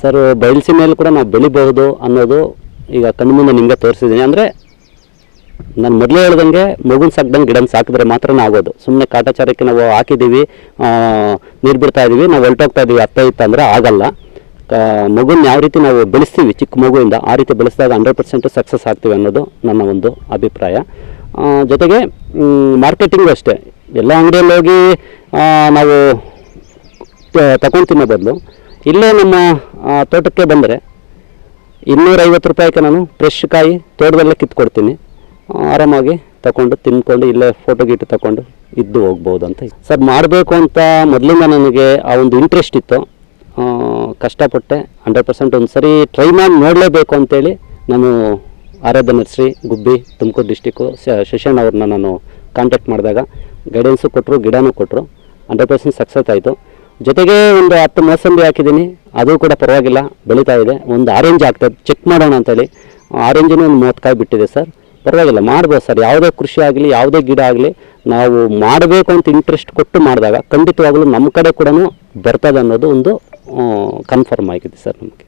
Sir ಬಯಲುಸೀಮೆಯಲ್ಲಿ ಕೂಡ ನಾವು ಬೆಳಿಬಹುದು ಅನ್ನೋದು ಈಗ ಕಣ್ಣು ಮುಂದೆ ನಿಮಗೆ ತೋರಿಸಿದ್ದೀನಿ. ಅಂದರೆ ನಾನು ಮೊದಲೇ ಹೇಳ್ದಂಗೆ ಮಗುನ ಸಾಕ್ದಂಗೆ ಗಿಡನ ಸಾಕಿದ್ರೆ ಮಾತ್ರನೇ ಆಗೋದು. ಸುಮ್ಮನೆ ಕಾಟಾಚಾರಕ್ಕೆ ನಾವು ಹಾಕಿದ್ದೀವಿ, ನೀರು ಬಿಡ್ತಾ ಇದ್ದೀವಿ, ನಾವು ಹೊಲ್ಟೋಗ್ತಾ ಇದ್ದೀವಿ ಅತ್ತ ಇತ್ತ ಅಂದರೆ ಆಗಲ್ಲ. ಮಗುನ ಯಾವ ರೀತಿ ನಾವು ಬೆಳೆಸ್ತೀವಿ ಚಿಕ್ಕ ಮಗುವಿಂದ, ಆ ರೀತಿ ಬೆಳೆಸಿದಾಗ 100% ಸಕ್ಸಸ್ ಆಗ್ತೀವಿ ಅನ್ನೋದು ನನ್ನ ಒಂದು ಅಭಿಪ್ರಾಯ. ಜೊತೆಗೆ ಮಾರ್ಕೆಟಿಂಗು ಅಷ್ಟೇ. ಎಲ್ಲ ಅಂಗಡಿಯಲ್ಲಿ ಹೋಗಿ ನಾವು ತಗೊಂಡು ತಿನ್ನೋ ಬದಲು ಇಲ್ಲೇ ನಮ್ಮ ತೋಟಕ್ಕೆ ಬಂದರೆ 250 ರೂಪಾಯಿಗೆ ನಾನು ಫ್ರೆಶ್ ಕಾಯಿ ತೋಟದಲ್ಲೇ ಕಿತ್ಕೊಡ್ತೀನಿ. ಆರಾಮಾಗಿ ತಗೊಂಡು ತಿನ್ಕೊಂಡು ಇಲ್ಲೇ ಫೋಟೋ ಗೀಟು ತಗೊಂಡು ಇದ್ದು ಹೋಗ್ಬೋದು ಅಂತ. ಸರ್ ಮಾಡಬೇಕು ಅಂತ ಮೊದಲಿಂದ ನನಗೆ ಆ ಒಂದು ಇಂಟ್ರೆಸ್ಟ್ ಇತ್ತು. ಕಷ್ಟಪಟ್ಟೆ 100% ಒಂದು ಸರಿ ಟ್ರೈ ಮಾಡಿ ನೋಡಲೇಬೇಕು ಅಂತೇಳಿ ನಾನು ಆರಾಧ್ಯ ನರ್ಸರಿ ಗುಬ್ಬಿ ತುಮಕೂರು ಡಿಸ್ಟಿಕ್ಕು ಶಶಿಯಣ್ಣ ಅವ್ರನ್ನ ನಾನು ಕಾಂಟ್ಯಾಕ್ಟ್ ಮಾಡಿದಾಗ ಗೈಡೆನ್ಸು ಕೊಟ್ಟರು, ಗಿಡನೂ ಕೊಟ್ಟರು. 100% ಸಕ್ಸಸ್ ಆಯಿತು. ಜೊತೆಗೆ ಒಂದು 10 ಮೋಸಂಬಿ ಹಾಕಿದ್ದೀನಿ, ಅದು ಕೂಡ ಪರವಾಗಿಲ್ಲ, ಬೆಳೀತಾ ಇದೆ. ಒಂದು ಆರೆಂಜ್ ಆಗ್ತದೆ, ಚೆಕ್ ಮಾಡೋಣ ಅಂತೇಳಿ ಆರೆಂಜಿನೂ ಒಂದು 30 ಕಾಯಿ ಬಿಟ್ಟಿದೆ ಸರ್. ಪರವಾಗಿಲ್ಲ, ಮಾಡ್ಬೋದು ಸರ್. ಯಾವುದೇ ಕೃಷಿ ಆಗಲಿ ಯಾವುದೇ ಗಿಡ ಆಗಲಿ ನಾವು ಮಾಡಬೇಕು ಅಂತ ಇಂಟ್ರೆಸ್ಟ್ ಕೊಟ್ಟು ಮಾಡಿದಾಗ ಖಂಡಿತವಾಗಲೂ ನಮ್ಮ ಕಡೆ ಕೂಡ ಬರ್ತದೆ ಅನ್ನೋದು ಒಂದು ಕನ್ಫರ್ಮ್ ಆಗಿದೆ ಸರ್ ನಮಗೆ.